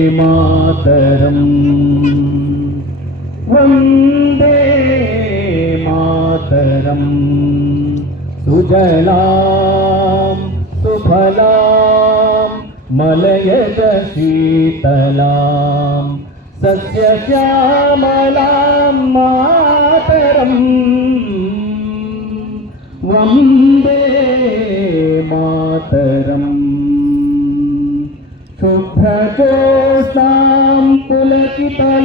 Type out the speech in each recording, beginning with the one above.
मातरम वंदे मातरम सुजलाम सुफलाम मलयज शीतलाम सस्यश्यामलाम मातरम वंदे मातरम शुभ्रजोत्स्नां पुलकितयामिनीं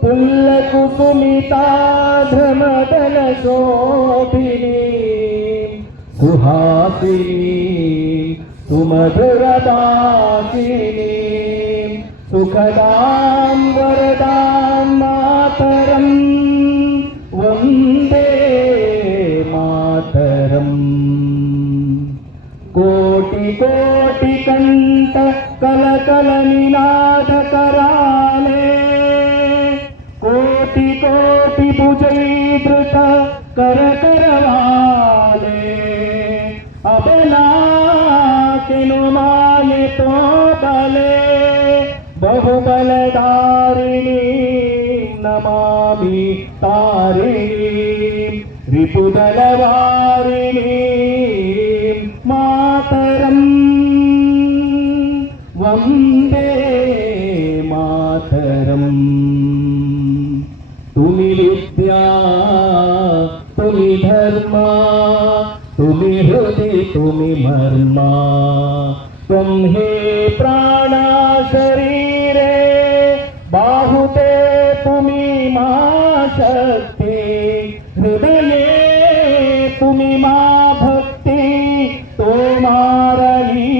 पुल्लकुसुमिताधमदलशोभिनीं सुहासिनीं सुमधुरभाषिणीं सुखदां वरदां मातरं वन्दे मातरम्। कोटि कोटि कंठ कल कल निनाद कराले कोटि कोटि भुजैर्धृत कर करवाले अबला किनुमाये तो बले बहुबलधारिणी नमामि तारिणी रिपुदलवारिणी मातरम वंदे मातरम। तुम्ही विद्या तुम्ही धर्म तुम्ही हृदय तुम्ही मर्मा तुम हे प्राणा शरीरे बाहुते तुम्ही मा शक्ती हृदये तुम्ही मा भक्ती तोमारली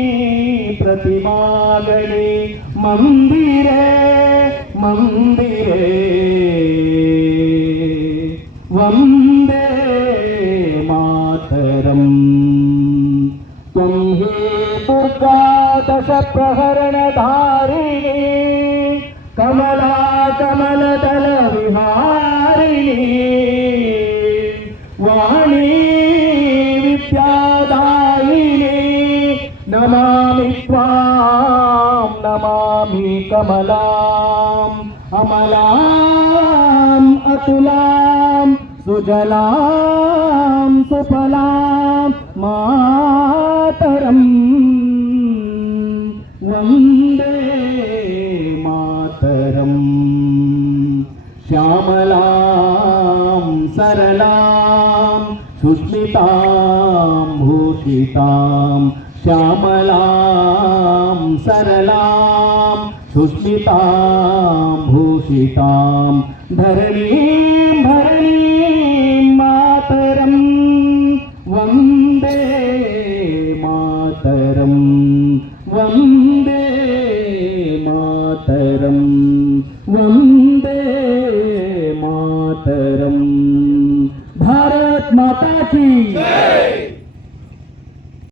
प्रतिमागणी मंदिरे मंदिरे वंदे मातरम। तुम ही दुर्गा दश प्रहरण धारिणी कमला कमल दल विहारिणी वाणी विद्यादायिनी नमामि त्वां नमामि कमलाम् अमलाम् अतुलां सुजलां सुफलां मातरम् वन्दे मातरम्। श्यामलां सरलां सुस्मितां भूषितां श्यामलां सरलां सुस्मितां भूषितां धरणीं भरणीं मातरं वन्दे मातरं वन्दे मातरं वन्दे मातरं। भारत माता की